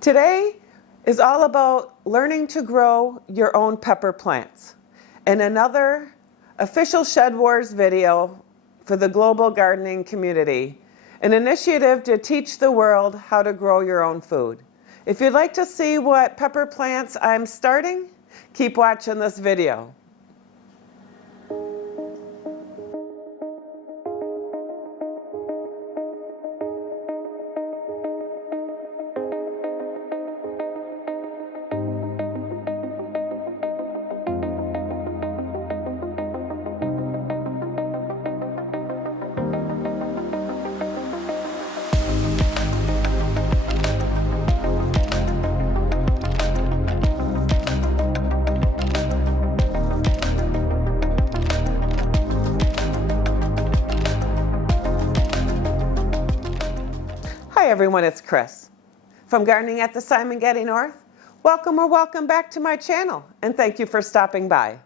Today is all about learning to grow your own pepper plants and another official Shedwars video for the global gardening community, an initiative to teach the world how to grow your own food. If you'd like to see what pepper plants I'm starting, keep watching this video. Hi everyone, it's Chris from Gardening at the Simongetti North. Welcome or welcome back to my channel, and thank you for stopping by.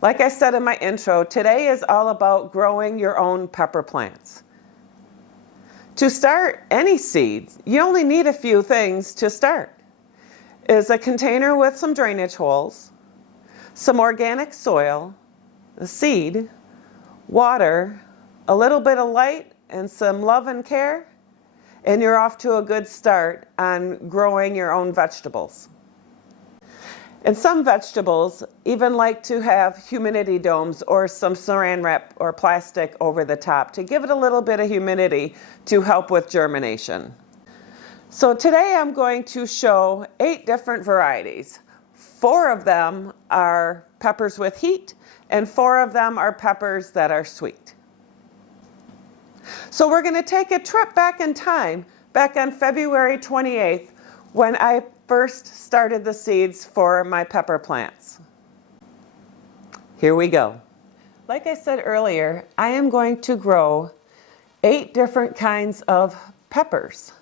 Like I said in my intro, today is all about growing your own pepper plants. To start any seeds, you only need a few things to start. Is a container with some drainage holes, some organic soil, a seed, water, a little bit of light, and some love and care, and you're off to a good start on growing your own vegetables. And some vegetables even like to have humidity domes or some saran wrap or plastic over the top to give it a little bit of humidity to help with germination. So today I'm going to show 8 different varieties. 4 of them are peppers with heat, and 4 of them are peppers that are sweet. So we're going to take a trip back in time, back on February 28th, when I first started the seeds for my pepper plants. Here we go. Like I said earlier, I am going to grow 8 different kinds of peppers.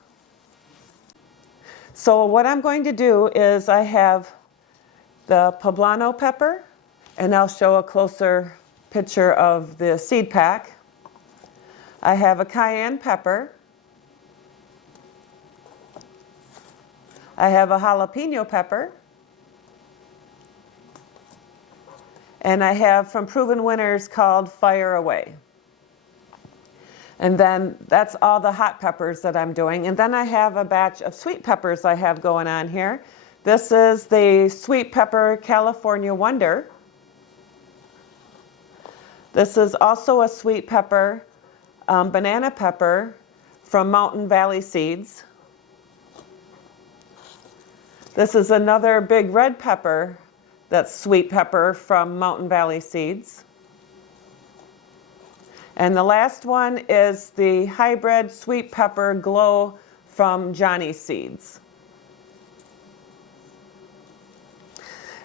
So what I'm going to do is I have the poblano pepper, and I'll show a closer picture of the seed pack. I have a cayenne pepper. I have a jalapeno pepper. And I have from Proven Winners called Fire Away. And then that's all the hot peppers that I'm doing. And then I have a batch of sweet peppers I have going on here. This is the Sweet Pepper California Wonder. This is also a sweet pepper banana pepper from Mountain Valley Seeds. This is another big red pepper that's sweet pepper from Mountain Valley Seeds. And the last one is the hybrid sweet pepper glow from Johnny Seeds.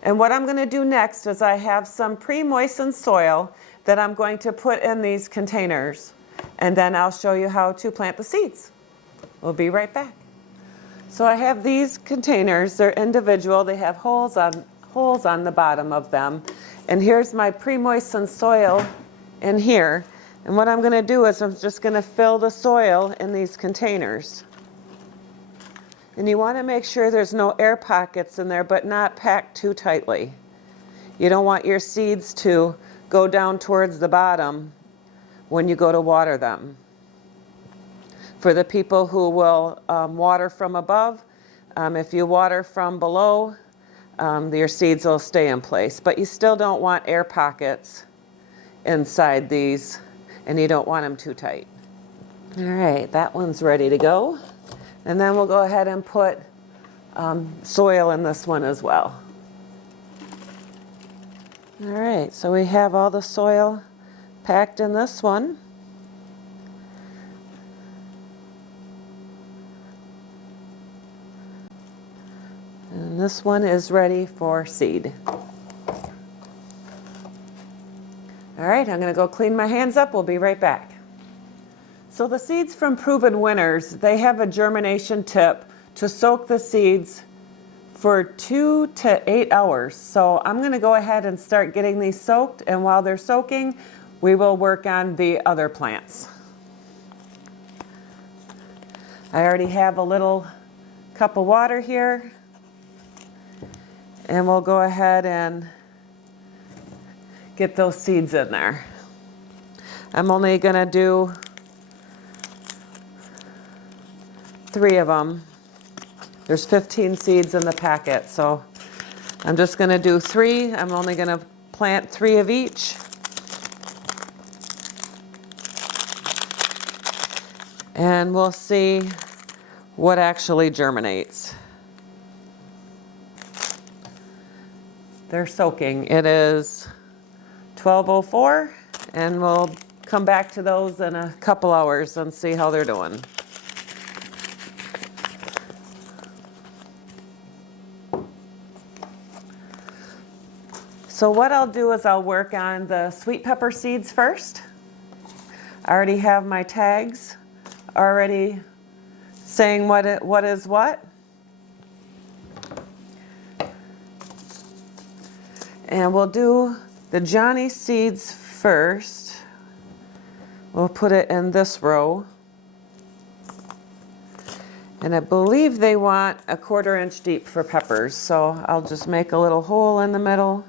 And what I'm going to do next is I have some pre-moistened soil that I'm going to put in these containers. And then I'll show you how to plant the seeds. We'll be right back. So I have these containers. They're individual. They have holes on the bottom of them. And here's my pre-moistened soil in here. And what I'm going to do is I'm just going to fill the soil in these containers. And you want to make sure there's no air pockets in there, but not packed too tightly. You don't want your seeds to go down towards the bottom when you go to water them. For the people who will water from above, if you water from below, your seeds will stay in place. But you still don't want air pockets inside these, and you don't want them too tight. All right, that one's ready to go. And then we'll go ahead and put soil in this one as well. All right, so we have all the soil packed in this one. And this one is ready for seed. All right, I'm going to go clean my hands up. We'll be right back. So the seeds from Proven Winners, they have a germination tip to soak the seeds for 2 to 8 hours. So I'm going to go ahead and start getting these soaked, and while they're soaking, we will work on the other plants. I already have a little cup of water here, and we'll go ahead and get those seeds in there. I'm only gonna do 3 of them. There's 15 seeds in the packet, so I'm just gonna do 3. I'm only gonna plant 3 of each. And we'll see what actually germinates. They're soaking. It is 12:04, and we'll come back to those in a couple hours and see how they're doing. So what I'll do is I'll work on the sweet pepper seeds first. I already have my tags already saying what is what. And we'll do the Johnny seeds first. We'll put it in this row. And I believe they want a 1/4 inch deep for peppers, so I'll just make a little hole in the middle,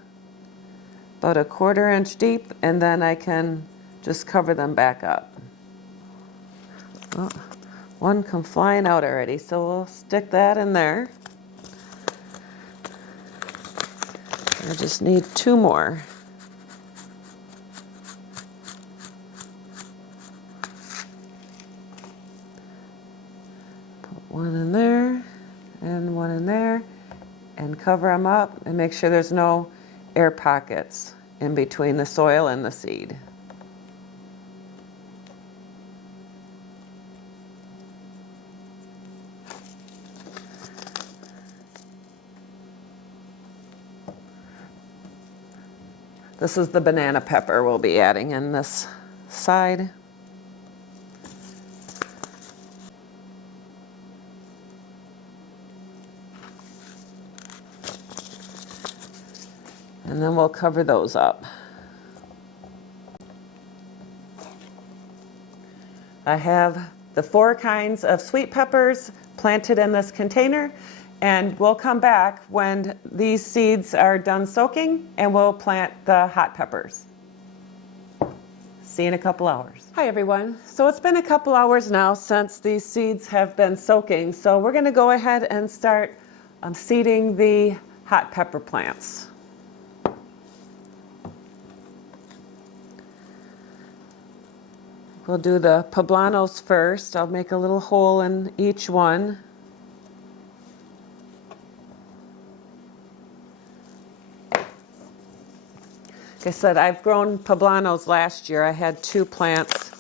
about a 1/4 inch deep, and then I can just cover them back up. Oh, one come flying out already, so we'll stick that in there. I just need 2 more. Put 1 in there and 1 in there, and cover them up and make sure there's no air pockets in between the soil and the seed. This is the banana pepper we'll be adding in this side. And then we'll cover those up. I have the 4 kinds of sweet peppers planted in this container, and we'll come back when these seeds are done soaking and we'll plant the hot peppers. See you in a couple hours. Hi everyone. So it's been a couple hours now since these seeds have been soaking, so we're going to go ahead and start seeding the hot pepper plants. We'll do the poblanos first. I'll make a little hole in each one. Like I said, I've grown poblanos last year. I had 2 plants.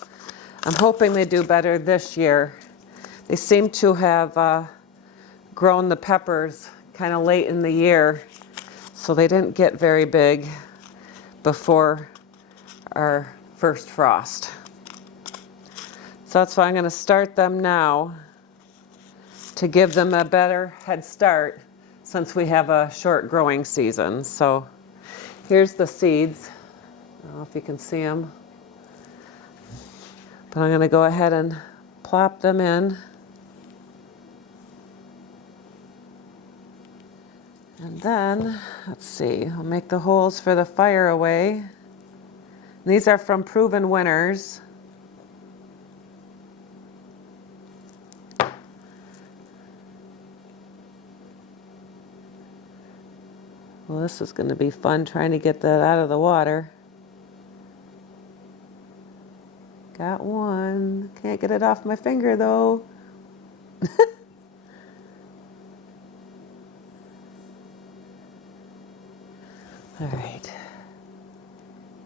I'm hoping they do better this year. They seem to have grown the peppers kind of late in the year, so they didn't get very big before our first frost. So that's why I'm going to start them now to give them a better head start since we have a short growing season. So here's the seeds. I don't know if you can see them. But I'm going to go ahead and plop them in. And then, let's see, I'll make the holes for the fire away. These are from Proven Winners. Well, this is going to be fun trying to get that out of the water. Got one. Can't get it off my finger though. All right.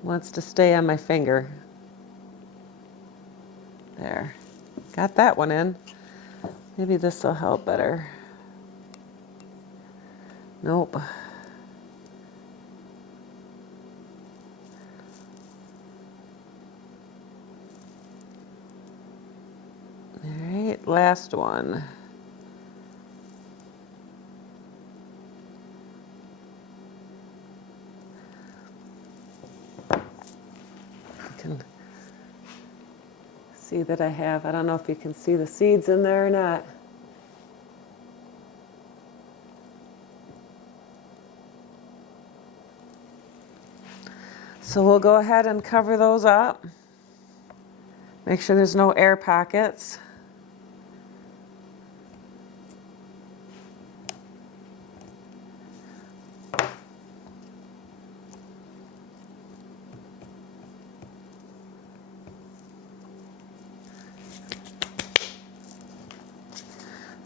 Wants to stay on my finger. There. Got that one in. Maybe this will help better. Nope. Last one. You can see that I have, I don't know if you can see the seeds in there or not. So we'll go ahead and cover those up. Make sure there's no air pockets.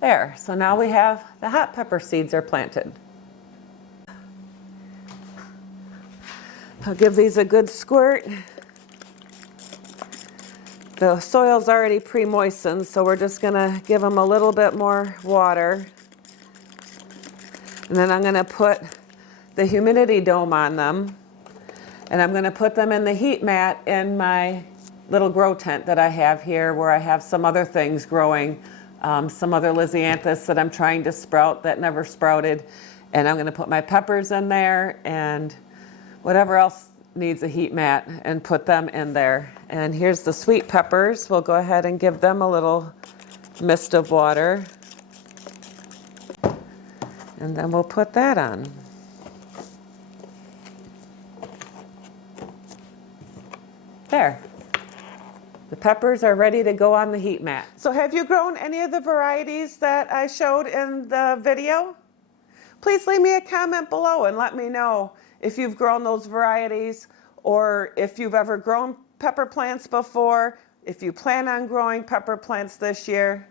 There, so now we have the hot pepper seeds are planted. I'll give these a good squirt. The soil's already pre-moistened, so we're just gonna give them a little bit more water. And then I'm gonna put the humidity dome on them. And I'm gonna put them in the heat mat in my little grow tent that I have here, where I have some other things growing. Some other Lisianthus that I'm trying to sprout that never sprouted. And I'm gonna put my peppers in there and whatever else needs a heat mat and put them in there. And here's the sweet peppers. We'll go ahead and give them a little mist of water. And then we'll put that on. There. The peppers are ready to go on the heat mat. So have you grown any of the varieties that I showed in the video? Please leave me a comment below and let me know if you've grown those varieties, or if you've ever grown pepper plants before, if you plan on growing pepper plants this year.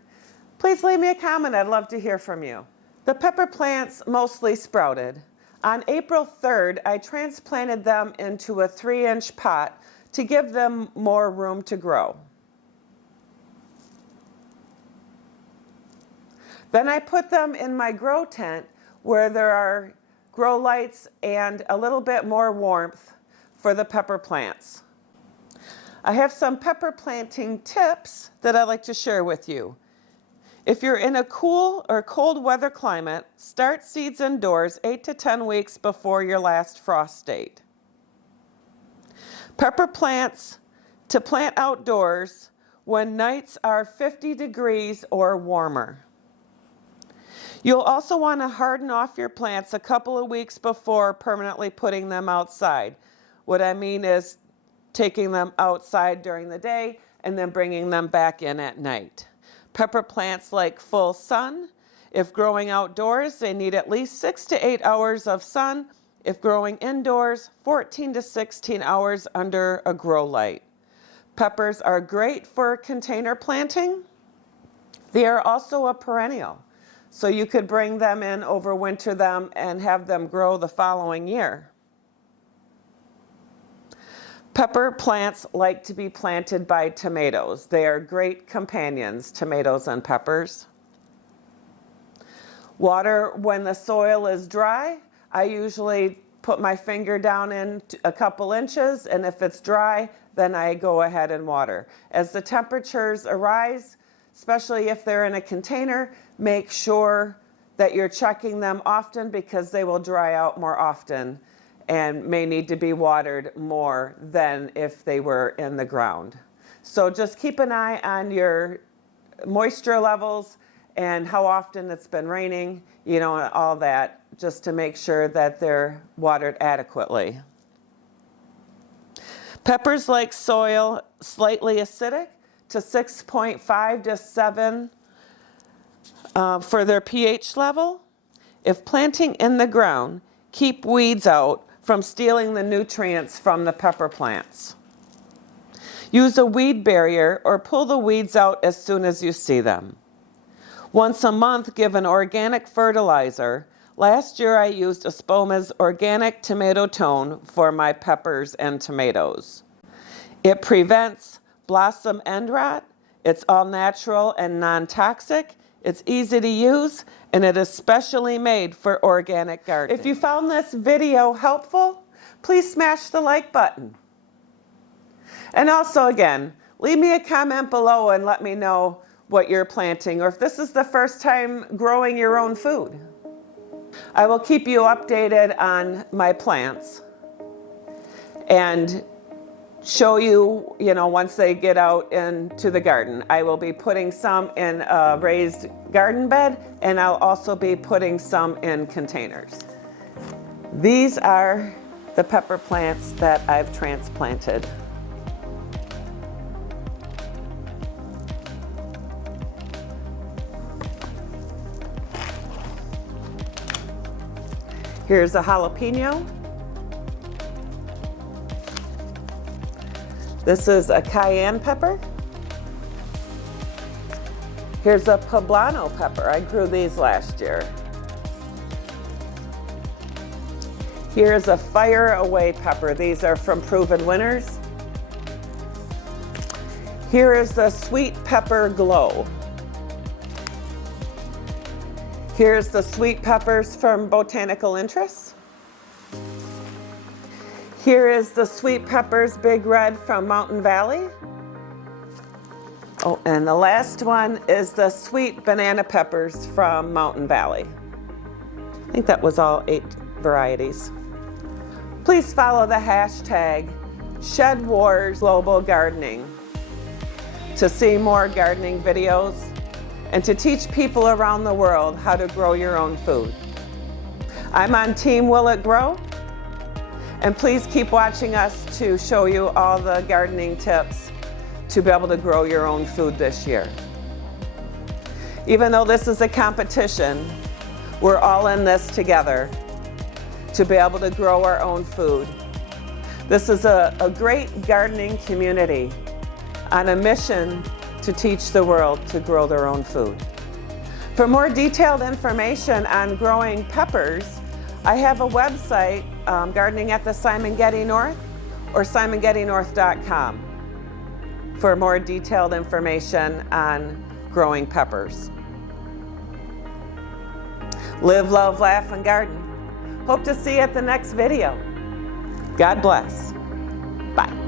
Please leave me a comment. I'd love to hear from you. The pepper plants mostly sprouted. On April 3rd, I transplanted them into a 3-inch pot to give them more room to grow. Then I put them in my grow tent where there are grow lights and a little bit more warmth for the pepper plants. I have some pepper planting tips that I'd like to share with you. If you're in a cool or cold weather climate, start seeds indoors 8 to 10 weeks before your last frost date. Pepper plants to plant outdoors when nights are 50 degrees or warmer. You'll also want to harden off your plants a couple of weeks before permanently putting them outside. What I mean is taking them outside during the day and then bringing them back in at night. Pepper plants like full sun. If growing outdoors, they need at least 6 to 8 hours of sun. If growing indoors, 14 to 16 hours under a grow light. Peppers are great for container planting. They are also a perennial, so you could bring them in, overwinter them, and have them grow the following year. Pepper plants like to be planted by tomatoes. They are great companions, tomatoes and peppers. Water when the soil is dry. I usually put my finger down in a couple inches, and if it's dry, then I go ahead and water. As the temperatures arise, especially if they're in a container, make sure that you're checking them often because they will dry out more often and may need to be watered more than if they were in the ground. So just keep an eye on your moisture levels and how often it's been raining, you know, and all that, just to make sure that they're watered adequately. Peppers like soil slightly acidic to 6.5 to 7 for their pH level. If planting in the ground, keep weeds out from stealing the nutrients from the pepper plants. Use a weed barrier or pull the weeds out as soon as you see them. Once a month, give an organic fertilizer. Last year I used Espoma's organic tomato tone for my peppers and tomatoes. It prevents blossom end rot. It's all natural and non-toxic. It's easy to use, and it is specially made for organic gardening. If you found this video helpful, please smash the like button. And also, again, leave me a comment below and let me know what you're planting, or if this is the first time growing your own food. I will keep you updated on my plants and show you, once they get out into the garden. I will be putting some in a raised garden bed, and I'll also be putting some in containers. These are the pepper plants that I've transplanted. Here's a jalapeno. This is a cayenne pepper. Here's a poblano pepper. I grew these last year. Here's a fire away pepper. These are from Proven Winners. Here is the sweet pepper glow. Here's the sweet peppers from Botanical Interests. Here is the sweet peppers Big Red from Mountain Valley. Oh, and the last one is the sweet banana peppers from Mountain Valley. I think that was all 8 varieties. Please follow the hashtag Shedwars Global Gardening to see more gardening videos and to teach people around the world how to grow your own food. I'm on Team Will It Grow, and please keep watching us to show you all the gardening tips to be able to grow your own food this year. Even though this is a competition, we're all in this together to be able to grow our own food. This is a great gardening community on a mission to teach the world to grow their own food. For more detailed information on growing peppers, I have a website, Gardening at the Simongetti North, or simongettinorth.com for more detailed information on growing peppers. Live, love, laugh, and garden. Hope to see you at the next video. God bless. Bye.